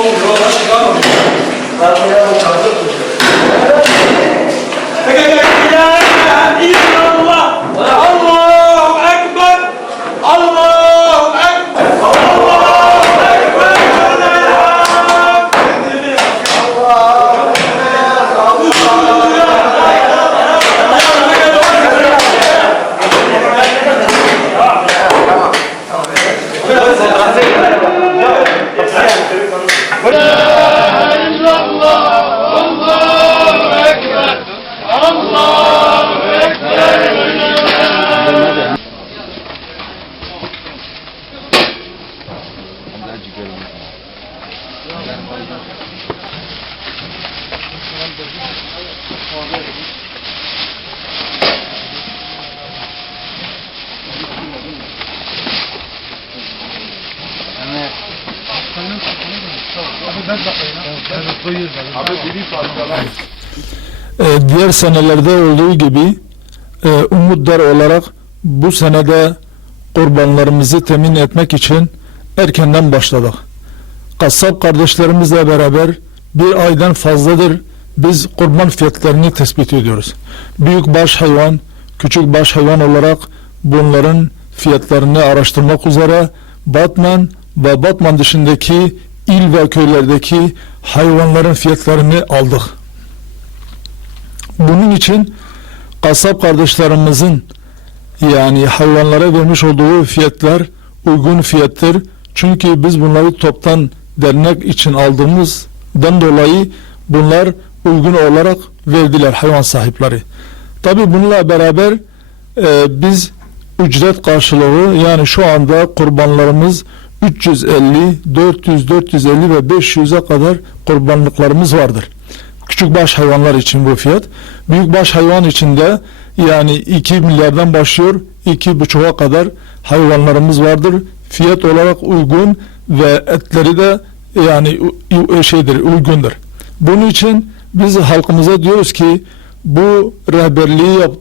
Oğlum yola çıkamam. Ben buraya bu çadır verin. Ee, diğer senelerde olduğu gibi e, Umuddar olarak bu senede kurbanlarımızı temin etmek için erkenden başladık. Kasap kardeşlerimizle beraber bir aydan fazladır biz kurban fiyatlarını tespit ediyoruz. Büyük baş hayvan, küçük baş hayvan olarak bunların fiyatlarını araştırmak üzere Batman ve Batman dışındaki il ve köylerdeki hayvanların fiyatlarını aldık. Bunun için kasap kardeşlerimizin yani hayvanlara vermiş olduğu fiyatlar uygun fiyattır. Çünkü biz bunları toptan dernek için aldığımızdan dolayı bunlar uygun olarak verdiler hayvan sahipleri. Tabi bununla beraber e, biz ücret karşılığı yani şu anda kurbanlarımız 350, 400, 450 ve 500'e kadar kurbanlıklarımız vardır. Küçük baş hayvanlar için bu fiyat. Büyük baş hayvan için de yani 2 milyardan başlıyor 2,5'a kadar hayvanlarımız vardır. Fiyat olarak uygun ve etleri de yani u- şeydir uygundur. Bunun için biz halkımıza diyoruz ki bu rehberliği yap,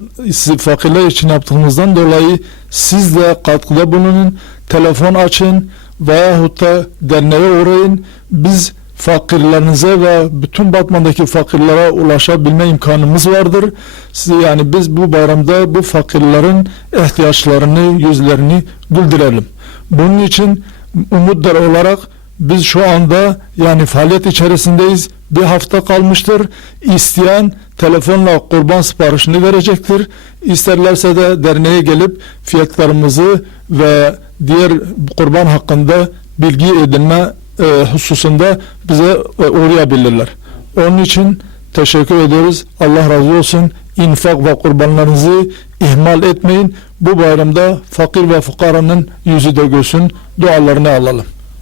fakirler için yaptığımızdan dolayı siz de katkıda bulunun, telefon açın veyahut da derneğe uğrayın. Biz fakirlerinize ve bütün Batman'daki fakirlere ulaşabilme imkanımız vardır. Yani biz bu bayramda bu fakirlerin ihtiyaçlarını, yüzlerini güldürelim. Bunun için umuddar olarak biz şu anda yani faaliyet içerisindeyiz. Bir hafta kalmıştır. İsteyen telefonla kurban siparişini verecektir. İsterlerse de derneğe gelip fiyatlarımızı ve diğer kurban hakkında bilgi edinme e, hususunda bize e, uğrayabilirler. Onun için teşekkür ediyoruz. Allah razı olsun. İnfak ve kurbanlarınızı ihmal etmeyin. Bu bayramda fakir ve fukaranın yüzü de gülsün. Dualarını alalım.